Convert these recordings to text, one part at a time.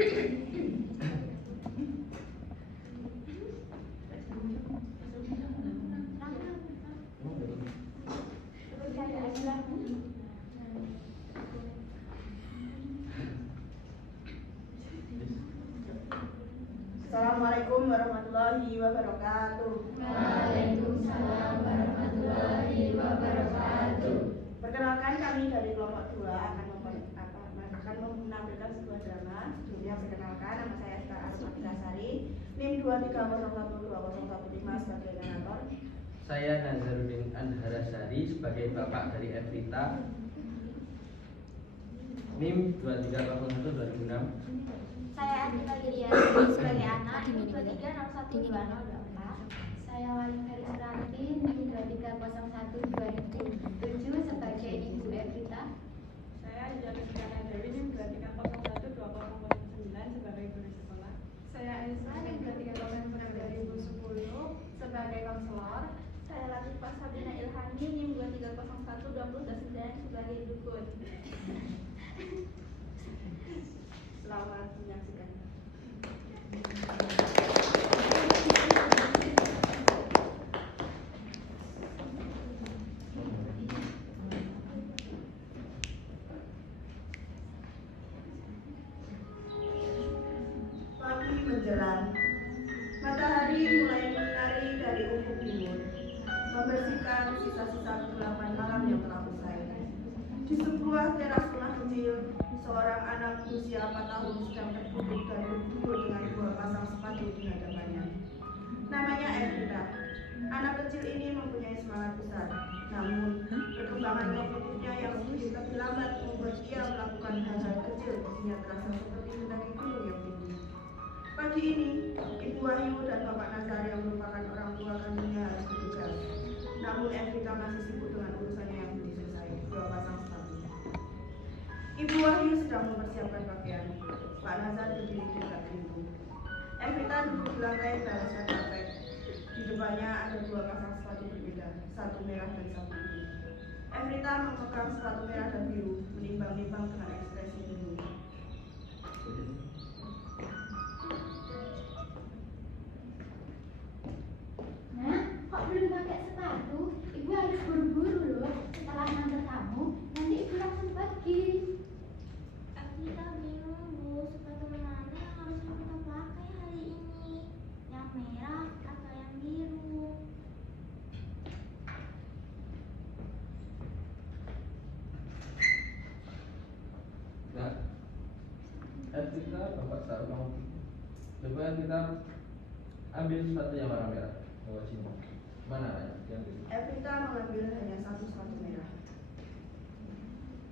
Assalamualaikum warahmatullahi wabarakatuh. Waalaikumsalam warahmatullahi wabarakatuh. Perkenalkan, kami dari kelompok 2 akan menampilkan sebuah drama. Sebelumnya perkenalkan, nama saya Esta Asma-Sari, NIM 230120115 sebagai narrator. Saya Nazaruddin Anharasari sebagai bapak dari Evita, NIM 2301-2006. Saya Atika Giriani sebagai anak NIM 2301-2004. Saya Wali Karisranti NIM 2301-2007 sebagai ibu Evita. Saya Jalisana Dewi NIM 2301-2009 sebagai guru sekolah. Saya Elisa NIM 2301-2010 sebagai konselor. Saya Latifah Sabrina Ilhami NIM 2301-2009 sebagai dukun. Selamat menyaksikan. Pagi menjelang, matahari mulai menyinari dari ufuk timur, membersihkan sisa-sisa kegelapan malam yang telah usai. Di sebuah teras rumah kecil, seorang anak berusia 4 tahun sedang terpukul dan bergumul dengan 2 pasang sepatu di hadapannya. Namanya Evita. Anak kecil ini mempunyai semangat besar, namun perkembangan kognitifnya yang mungkin lebih lambat membuat ia melakukan hal-hal kecil sehingga terasa seperti mendaki gunung yang tinggi. Pagi ini, Ibu Wahyu dan Bapak Nazar yang merupakan orang tua kandungnya harus bertugas. Namun Evita masih sibuk dengan urusannya yang belum selesai, 2 pasang sepatu. Ibu Wahyu sedang mempersiapkan pakaian. Pak Nazar berdiri di dekat pintu. Evita duduk di lantai beralasan karpet. Di depannya ada 2 pasang sepatu berbeda, satu merah dan satu biru. Evita memegang sepatu merah dan biru, menimbang-nimbang dengan ekspresi bingung. Nah, kok belum pakai sepatu? Ibu harus buru-buru loh. Setelah ngantar kamu, nanti ibu langsung pergi. Kita bingung, Bu, sepatu mana yang harus kita pakai hari ini? Yang merah atau yang biru? Nah, Evita, bapak saat mau coba kita ambil sepatu yang warna merah. Bawa sini. Mana ya? Yang biru. Evita mengambil hanya satu sepatu merah.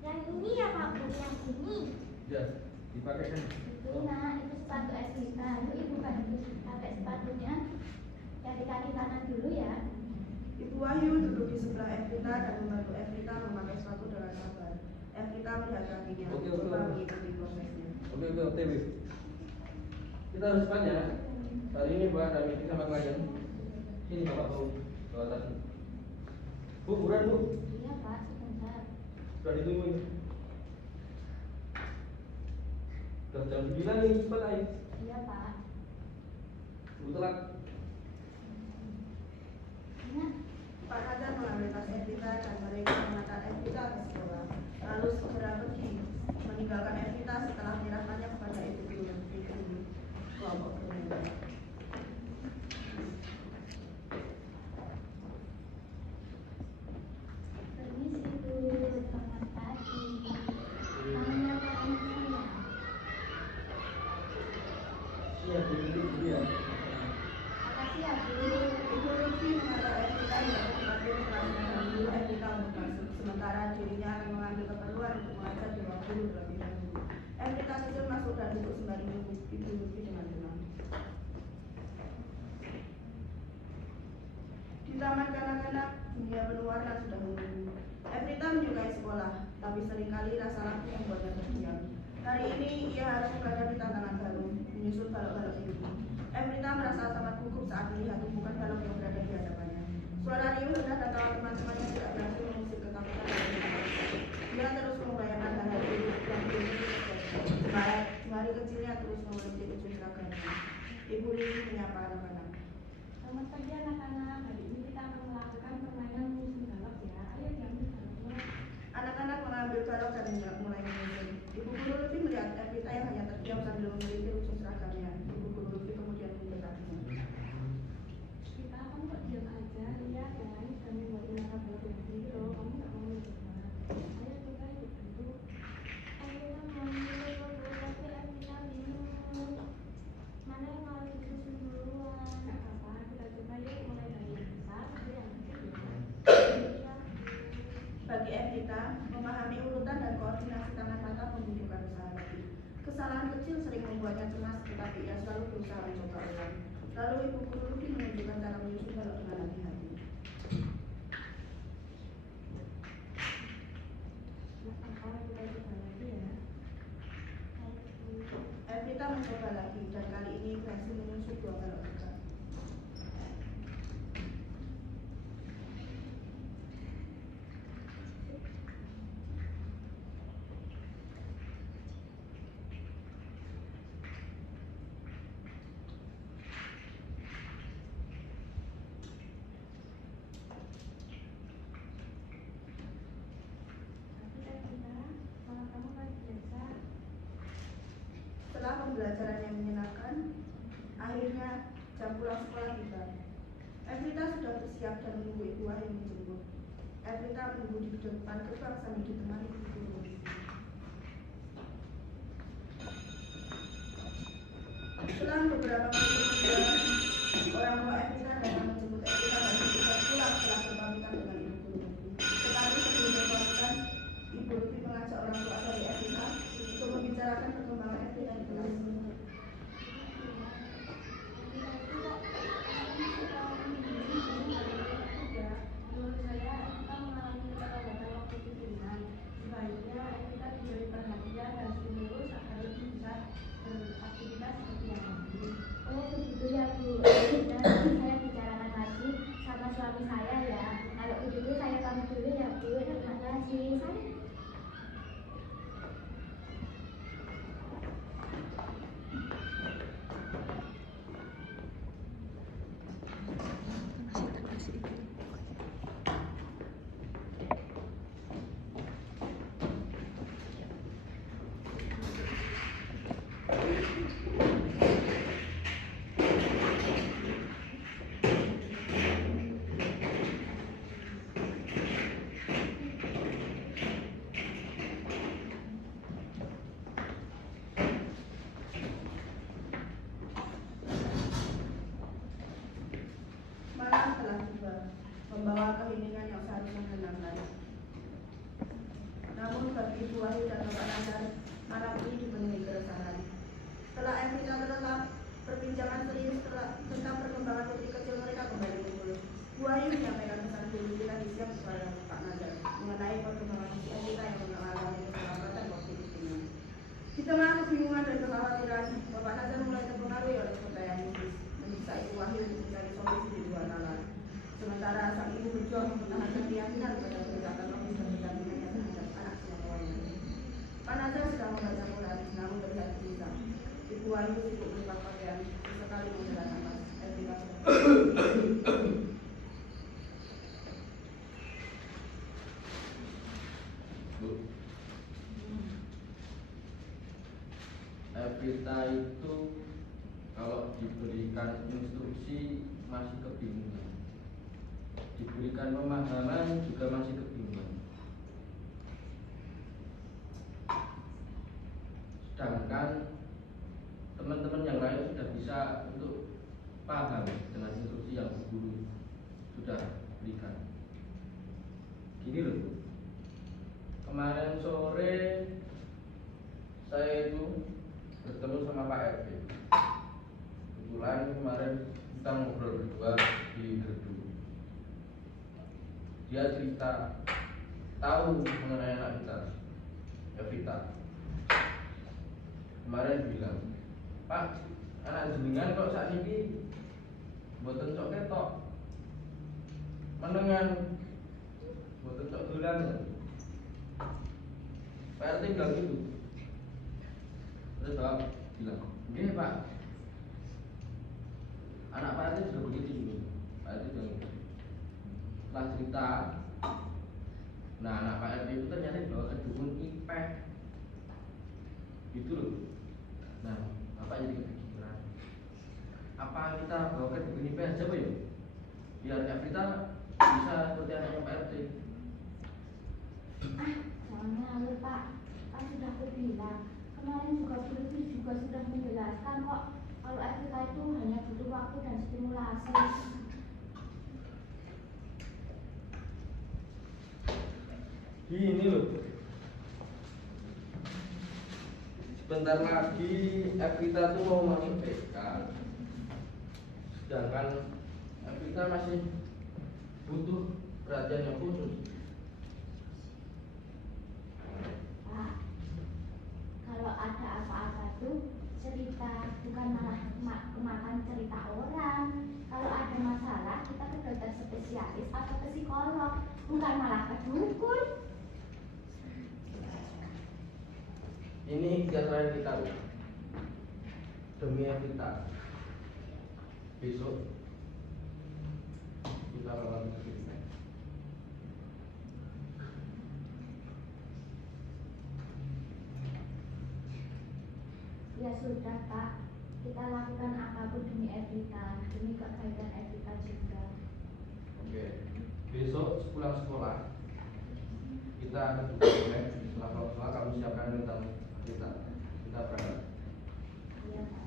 Yang ini ya, Pak Bu, yang ini. Ya, dipakai kan? Itu nak, itu sepatu Evita. Yuk ibu bantu pakai sepatunya. Cari kaki kanan dulu ya. Ibu Wahyu duduk di sebelah Evita dan membantu Evita memakai sepatu dengan sabar. Evita melihat kakinya, Oke. coba mengikuti prosesnya. Oke, Wif. Kita harus cepat ya. Hari ini buat ada meeting sama klien. Ini bapak bawa tas. Bu, buruan bu. Iya Pak, sebentar. Sudah ditunggu ini. Sudah jam 9 nih, cepat ayo. Iya Pak. Bu telat. Iya. Pak Nazar mengambil tas Evita dan mereka mengantar Evita ke sekolah. Lalu segera pergi, meninggalkan Evita setelah menyerahkannya kepada ibu guru kelompok bermain. Permisi Bu, selamat pagi. Namanya Pak Nazar. Iya, bu ya. Makasih ya Bu. Ibu Lutfi mengantar Evita hingga ke tempat guru kelas dahulu Evita untuk masuk. Sementara dirinya akan mengambil keperluan untuk mengajar di ruang guru terlebih dahulu. Evita susul masuk dan duduk sembari menunggu Ibu Lutfi dengan tenang. Di taman kanak-kanak, dunia penuh warna sudah menunggu. Evita menyukai sekolah, tapi seringkali rasa ragu membuatnya terdiam. Hari ini ia harus menghadapi tantangan baru, menyusul balok-balok hidup. Evita merasa sangat gugup saat melihat tumpukan balok yang berada di hadapannya. Suara riuh rendah dan tawa teman-temannya tidak berhasil mengusir ketakutan dari Evita. Dia terus membayangkan hal-hal hidup yang belum terjadi. Sembari kecilnya terus mengetik ujung seragamnya. Ibu Lili menyapa anak-anak. Selamat pagi anak-anak. Hari ini kita akan melakukan permainan menyusun balok ya. Ayo diambil baloknya. Anak-anak mengambil balok dan mulai menyusun. Ibu Guru Lutfi melihat Evita yang hanya terdiam sambil meneliti ujung seragamnya. Ibu Guru Lutfi kemudian mendekatinya. Kita kamu kok diam aja? Lihat guys, kami buat menara balok yang tinggi loh. Kamu nggak mau mencoba? Ayo coba ikut bantu. Evita mau dulu tapi Evita bingung. Mana yang harus disusun duluan? Nggak apa-apa, kita coba yuk mulai dari yang besar sampai yang kecil ya. Iya. Bagi Evita, memahami urutan dan koordinasi tangan mata membutuhkan usaha lebih. Kesalahan kecil sering membuatnya cemas, tetapi ia selalu berusaha mencoba ulang. Lalu Ibu Guru Lutfi menunjukkan cara menyusun balok dengan hati-hati. Nggak apa-apa, kita coba lagi ya. Evita mencoba lagi dan kali ini berhasil menyusun dua balok besar. Tapi Evita, semangat kamu luar biasa. Setelah pembelajaran yang menyenangkan, akhirnya jam pulang sekolah tiba. Evita sudah bersiap dan menunggu Ibu Wahyu menjemput. Evita menunggu di depan gerbang sambil ditemani Ibu Guru. Selang beberapa menit kemudian, orang tua Evita datang menjemput Evita dan Evita pulang setelah berpamitan dengan Ibu Guru. Tetapi sebelum berpamitan, Ibu Lutfi mengajak orang tua dari Evita untuk membicarakan perkembangan Evita di kelas. Menurut saya, kita mengalami keterlambatan waktu pikiran. Sebaiknya kita diberi perhatian dan stimulus agar lebih bisa beraktivitas seperti yang lain. Oh begitu ya Bu. Dan saya bicarakan lagi sama suami saya ya. Kalau begitu saya pamit dulu ya Bu. Terima kasih. Malam telah tiba, membawa keheningan yang seharusnya menenangkan. Namun bagi Ibu Wahyu dan Bapak Nazar, malam ini dipenuhi keresahan. Setelah Evita terlelap, perbincangan serius tentang perkembangan putri kecil mereka kembali muncul. Bu Wahyu menyampaikan pesan Bu Lutfi tadi siang kepada Pak Nazar mengenai perkembangan si Evita yang mengalami keterlambatan waktu istrinya. Di tengah kebingungan dan kekhawatiran, Bapak Nazar mulai terpengaruhi oleh kepercayaan Yesus, menyiksa Ibu Wahyu untuk mencari solusi di luar nalar. Sementara sang ibu berjuang mempertahankan keyakinan pada pergerakan logis dan pendampingannya terhadap anak semuanya. Pak Nazar sedang membaca Quran, namun terlihat gelisah. Ibu Wahyu sibuk melipat pakaian, sesekali menghela nafas. Evita Bu, Evita itu kalau diberikan instruksi masih kebingungan, diberikan pemahaman juga masih kebingungan. Sedangkan teman-teman yang lain sudah bisa untuk paham dengan instruksi yang guru sudah berikan. Gini loh Bu, kemarin sore saya itu bertemu sama Pak RT. Kebetulan kemarin kita ngobrol berdua di gerdu. Dia cerita tahu mengenai anak kita, Evita. Kemarin bilang, Pak, anak jenengan kok saat ini mboten sok ketok, menengan, mboten sok dolan. Pak RT bilang gitu. Terus Pak, bilang, "Nggih, Pak. Anak Pak RT juga begitu juga." Pak RT bilang gitu. Setelah cerita, nah anak Pak RT itu ternyata dibawa ke dukun IPEK. Gitu loh. Nah, Bapak jadi kepikiran, apa kita bawa ke dukun IPEK aja Pak ya? Biar Evita bisa seperti anaknya Pak RT. Jangan ngawur Pak, kan sudah aku bilang kemarin juga Filipis juga sudah menjelaskan kok kalau Evita itu hanya butuh waktu dan stimulasi. Gini loh, sebentar lagi Evita tuh mau masuk TK, sedangkan Evita masih butuh perhatian yang khusus. Pak, kalau ada apa-apa tuh cerita, bukan malah kemakan cerita orang. Kalau ada masalah kita ke dokter spesialis atau ke psikolog, bukan malah ke dukun. Ini kegiatan kita loh, demi Evita. Besok kita lawan kita. Ya sudah Pak, kita lakukan apapun demi Evita, demi kebaikan Evita juga. Oke, besok sepulang sekolah kita akan berbicara. Setelah sekolah kamu siapkan tentang kita berangkat. Iya Pak.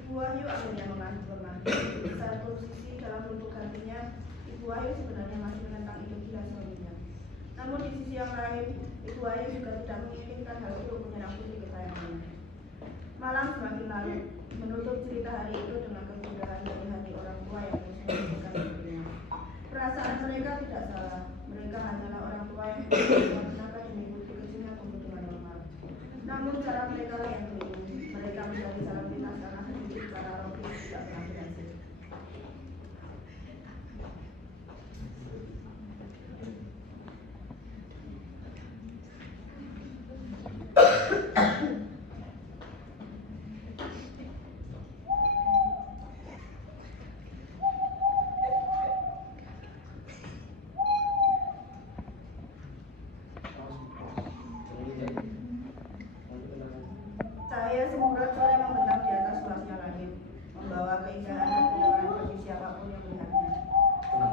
Ibu Wahyu akhirnya mengantuk lemah. Di satu sisi dalam bentuk hatinya, Ibu Wahyu sebenarnya masih menentang ide gila suaminya. Namun di sisi yang lain, Ibu Wahyu juga tidak menginginkan hal itu menyerang putri kesayangannya. Malam semakin larut, menutup cerita hari itu dengan kegundahan dari hati orang tua yang menyembunyikan ibunya. Perasaan mereka tidak salah. Mereka hanyalah orang tua yang berjuang tenaga demi putri kecilnya kebutuhan normal. Namun cara mereka lah yang keliru. Mereka menjadi salah pintas karena hidup secara logis tidak pernah berhasil. Cahaya semburat sore membentang di atas luasnya langit, membawa keindahan dan ketenangan bagi siapapun yang melihatnya.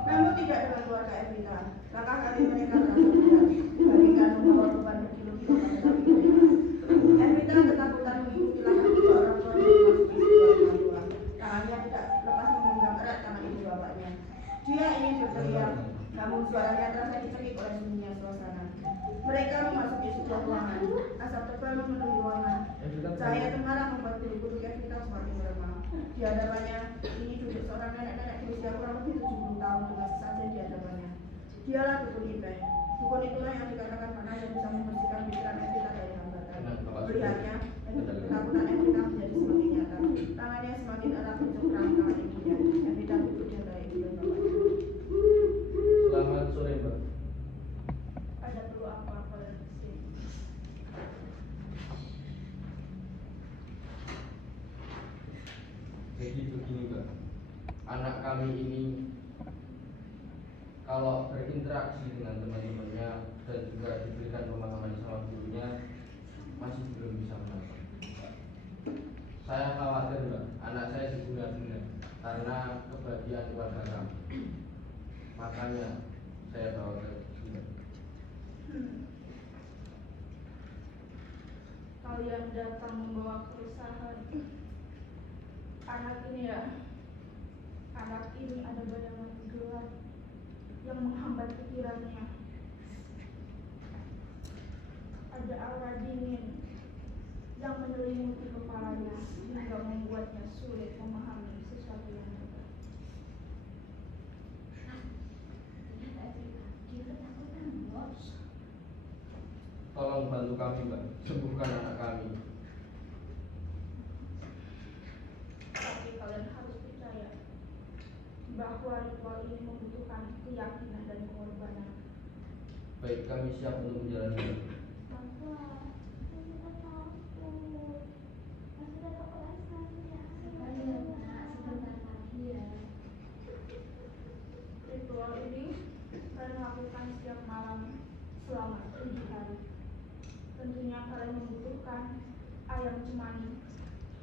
Namun tidak dengan keluarga Evita. Langkah kaki mereka terasa berat, bagaikan membawa beban berkilo-kilo pada kaki mereka. Evita ketakutan mengikuti langkah kedua orang tuanya memasuki sebuah rumah tua. Tangannya tidak lepas menggenggam erat tangan ibu bapaknya. Dia ingin berteriak, namun suaranya terasa dicekik oleh sunyinya suasana. Mereka memasuki sebuah ruangan. Asap tebal memenuhi ruangan. Cahaya temaram membuat bulu-bulu Evita semakin meremah. Di hadapannya, ini duduk seorang nenek-nenek berusia kurang lebih 70 tahun dengan sesajen di hadapannya. Dialah dukun Ipeh. Dukun itulah yang dikatakan mana yang bisa membersihkan pikiran Evita dari hambatan. Melihatnya, ketakutan Evita menjadi semakin nyata. Tangannya semakin erat mencengkram tangan ibunya. Evita duduk di antara ibu dan bapaknya. Selamat sore Mbak. Ada perlu apa-apa dan kesini? Jadi begini Mbak, anak kami ini kalau berinteraksi dengan teman-temannya dan juga diberikan pemahaman sama gurunya masih belum bisa menangkap. Saya khawatir Mbak, anak saya diguna-guna karena kebahagiaan keluarga kami. Makanya saya bawa ke sini. Kalian datang membawa keresahan. Anak ini ada bayangan gelap yang menghambat pikirannya. Ada aura dingin yang menyelimuti kepalanya hingga membuatnya sulit memahami sesuatu yang benar. Dia ketakutan bos. Tolong bantu kami Mbak, sembuhkan anak kami. Tapi kalian harus percaya bahwa ritual ini membutuhkan keyakinan dan pengorbanan. Baik, kami siap untuk menjalani. Papa, saya takut. ayam cemani,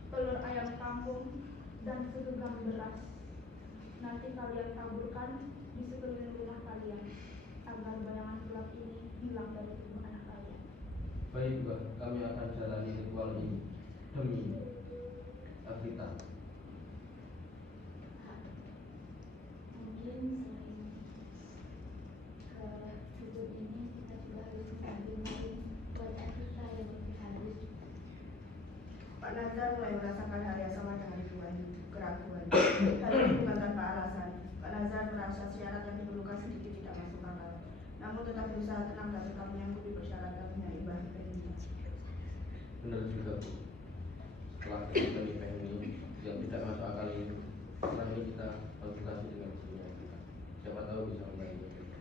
telur ayam kampung, dan segenggam beras. Nanti kalian taburkan di sekeliling rumah kalian, agar bayangan gelap ini hilang dari tubuh anak kalian. Baik, Mbak, kami akan jalani ritual ini demi Evita. Mungkin selain ke dukun ini kita juga harus mengambil main buat Evita yang lebih halus. Pak Nazar mulai merasakan hal yang sama dengan Ibu Wahyu, keraguan. Hal ini bukan tanpa alasan. Pak Nazar merasa syarat yang diperlukan sedikit tidak masuk akal. Namun tetap berusaha tenang dan tetap menyanggupi persyaratan Ibu ini. Benar juga, Bu. Setelah kita nikah ini yang tidak masuk akal ini, setelah ini kita konsultasi dengan istrinya kita. Siapa tahu bisa membantu kita.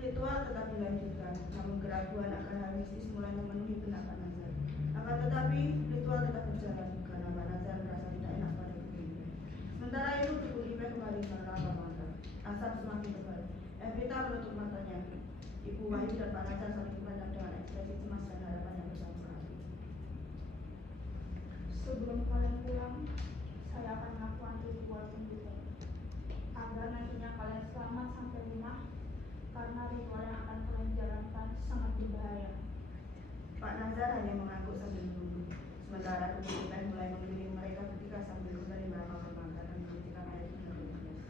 Ritual tetap dilanjutkan, namun keraguan akan hal mistis mulai memenuhi benak Pak Nazar. Akan tetapi, ritual tetap berjalan karena Pak Nazar merasa tidak enak pada Ibu Ipe. Sementara itu, Ibu Ipe kembali menerapa mata. Asap semakin tebal. Evita menutup matanya. Ibu Wahyu dan Pak Nazar saling memandang dengan ekspresi cemas dan harapan yang bercampur aduk. Sebelum kalian pulang, saya akan melakukan ritual penting agar nantinya kalian selamat sampai rumah, karena ritual yang akan kalian jalankan sangat berbahaya. Pak Nazar hanya mengangguk sambil menunggu. Sementara Ibu Ipe mulai mengelilingi mereka ketika sambil kembali merapalkan mata dan menitikan air dengan bergegas.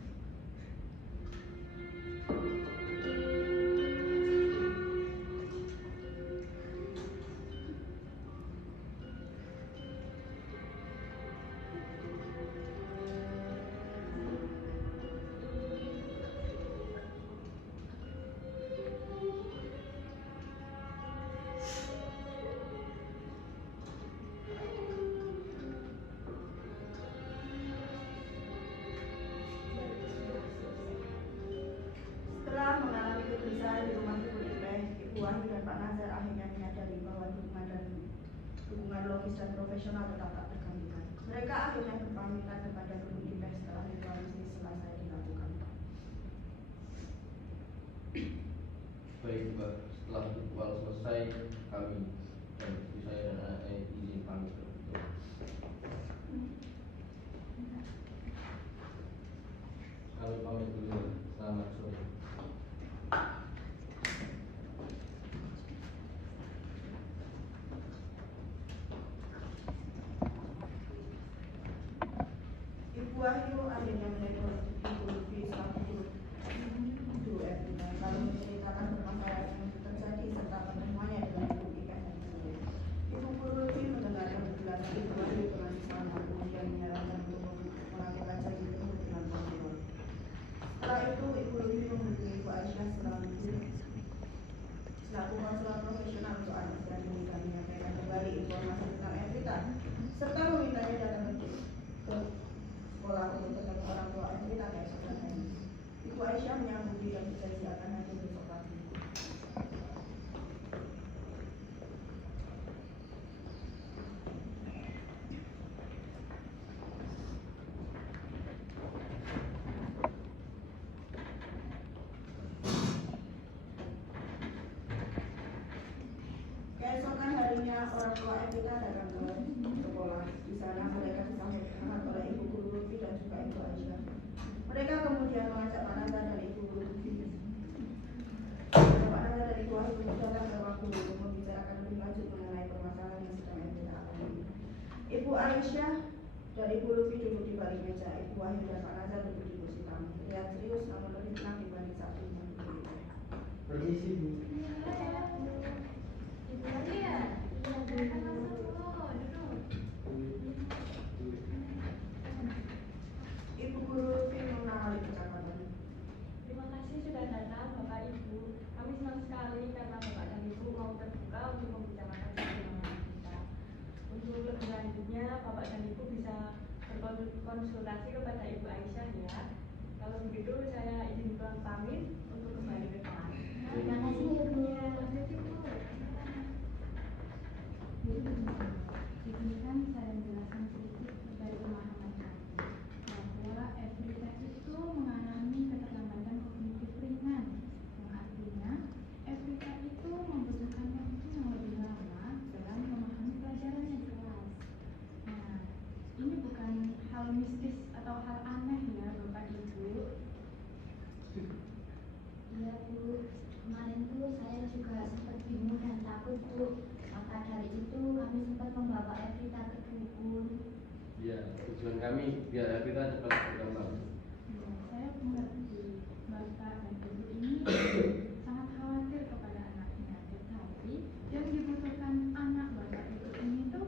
Setelah mengalami kegelisahan di rumah Ibu Ipe, Ibu Wahyu dan Pak Nazar akhirnya menyadari bahwa dukungan logis dan profesional tetap tak tergantikan. Mereka akhirnya berpamitan kepada Ibu Ipe setelah ritual mistis selesai dilakukan. Baik, Mbak, setelah ritual selesai, kami dan istri saya dan anak saya izin pamit. Kami pamit dulu. Selamat sore. Ibu Wahyu akhirnya menelepon Ibu Lutfi selaku Ibu Evita lalu menceritakan permasalahan yang terjadi serta pertemuannya dengan Ibu Ipe dan Ibu. Ibu Guru Lutfi mendengarkan penjelasan Ibu Wahyu dengan semangat, kemudian menyarankan untuk melakukan janji temu dengan konselor. Setelah itu, Ibu Lutfi menghubungi Ibu Aisyah selaku konselor profesional untuk anak dan menikah, menyampaikan kembali informasi tentang Evita serta memintanya datang ke sekolah untuk ketemu orang tua Evita keesokan hari. Ibu Aisyah menyanggupi dan berjanji akan hadir besok pagi. Keesokan harinya orang tua Evita datang ke sekolah. Di sana mereka disambut hangat oleh Ibu Guru Lutfi dan juga Ibu Aisyah. Mereka kemudian mengajak Pak Nazar dan Ibu Guru Lutfi. Pak Nazar dan Ibu Wahyu datang ke ruang guru untuk membicarakan lebih lanjut mengenai permasalahan yang sedang Evita alami. Ibu Aisyah dan Ibu Lutfi duduk di balik meja. Ibu Wahyu dan Pak Nazar duduk di kursi tamu. Terlihat serius namun lebih tenang dibanding saat ini. Permisi, Bu. Ibu Guru Lutfi mengawali percakapan. Terima kasih sudah datang Bapak Ibu. Kami senang sekali karena Bapak dan Ibu mau terbuka untuk membicarakan perkembangan kita. Untuk lebih lanjutnya Bapak dan Ibu bisa berkonsultasi kepada Ibu Aisyah ya. Kalau begitu saya izin pulang pamit untuk kembali ke kelas. Terima kasih Ibu. Izinkan saya menjelaskan sedikit sebagai pemahaman kami bahwa Evita itu mengalami keterlambatan kognitif ringan, yang artinya Evita itu membutuhkan waktu yang lebih lama dalam memahami takut Bu. Maka dari itu kami sempat membawa Evita ke dukun. Ya, tujuan kami biar kita cepat berkembang. Ya, saya mengerti Bapak dan Ibu ini sangat khawatir kepada anaknya, tetapi yang dibutuhkan anak Bapak Ibu ini tuh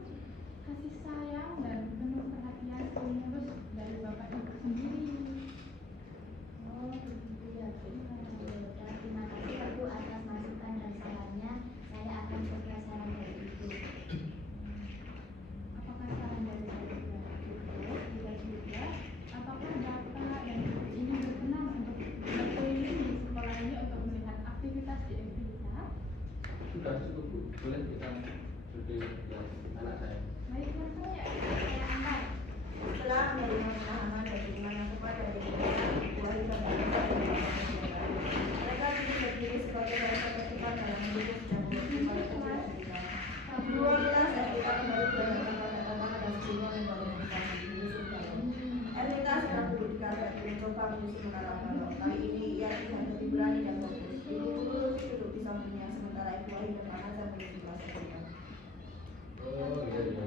kasih sayang dan penuh perhatian tulus dari Bapak Ibu sendiri. Oh begitu ya Bu. Terima kasih ya Bu atas masukan dan sarannya. Saya akan coba saran dari Ibu. Apakah saran dari saya sudah cukup? Tidak juga. Apakah Bapak dan Ibu ini berkenan untuk berkeliling di sekolah ini untuk melihat aktivitas di Evita? Sudah cukup Bu, boleh kita pergi ke anak saya. Baiklah saya antar. Setelah menerima pemahaman dan dukungan yang tepat dari buah dan mereka kini berdiri sebagai bangsa terdepan dalam mendukung dan mendukung para pejuang kita. Beruanglah dan kita kembali belajar pada tantangan dan sebelumnya mendokumentasi diri sendiri. Evita sedang duduk di karpet mencoba menyusun menara balok. Kali ini ia terlihat lebih berani dan fokus. Ibu guru duduk di sampingnya sementara Ibu Ayu dan Pak Nazar menuju kelas Evita. Oh iya iya.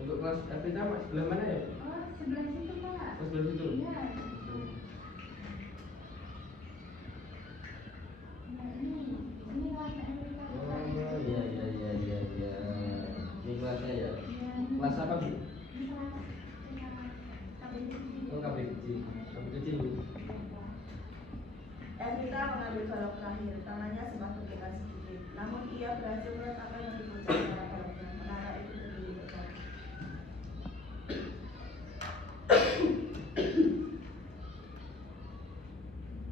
Untuk kelas Evita mas sebelah mana ya? Oh, sebelah situ Pak. Mas sebelah situ. Iya. Nah, ini kelasnya Evita. Oh iya iya iya iya iya. Ini kelasnya ya. Iya, Kelas apa Bu? ini kelas KBG. Oh KBG. KBG Bu. Evita mengambil balok terakhir, tangannya sempat bergetar sedikit. Namun ia berhasil meletakkannya di puncak menara baloknya. Menara itu berdiri tegak.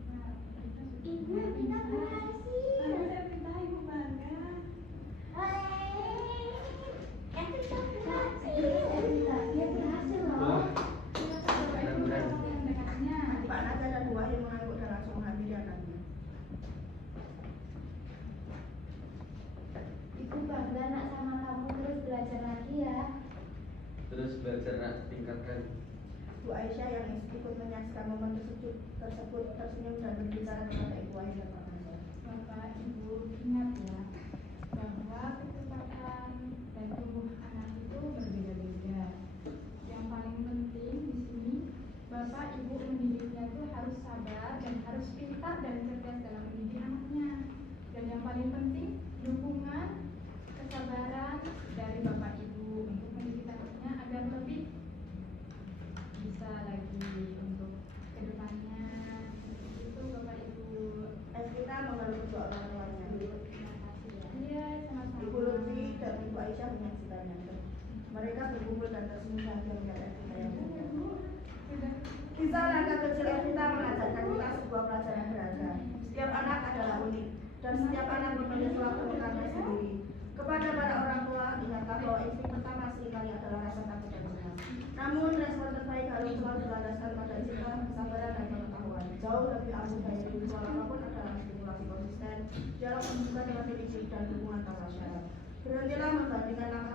Ibu Evita berhasil. Evita ibu bangga. Hei, Evita berhasil. Evita, dia berhasil loh. Wah, keren-keren. Pak Nazar dan Bu Wahyu mengangguk dan langsung menghampiri anaknya. Ibu bangga nak sama kamu, terus belajar lagi ya. Terus belajar nak tingkatkan. Bu Aisyah yang ikut menyaksikan momen tersebut tersenyum dan berbicara kepada Ibu Wahyu dan Pak Nazar. Bapak Ibu ingat ya bahwa kecepatan dan tumbuh anak itu berbeda-beda. Yang paling penting di sini Bapak Ibu mendidiknya itu harus sabar dan harus pintar dan cerdas dalam mendidik anaknya. Dan yang paling penting dukungan, kesabaran dari Bapak Ibu untuk mendidik anaknya agar lebih bisa lagi untuk kedepannya. Seperti itu Bapak Ibu. Evita mengeluk kedua orang tuanya. Terima kasih ya. Iya, sama-sama. Ibu Lutfi dan Ibu Aisyah menyaksikannya. Mereka berkumpul dan tersenyum bahagia melihat Evita yang muda. Kisah anak kecil Evita mengajarkan kita sebuah pelajaran berharga. Setiap anak adalah unik dan setiap anak mempunyai suatu karya sendiri. Kepada para orang tua, ingatlah bahwa insting pertama seringkali adalah rasa takut dan cemas. Namun respon terbaik harus selalu berlandaskan pada cinta, kesabaran dan pengetahuan. Jauh lebih ampuh dari ritual apapun adalah stimulasi konsisten, dialog membuka dengan prinsip dan dukungan tanpa syarat. Berhentilah membandingkan langkah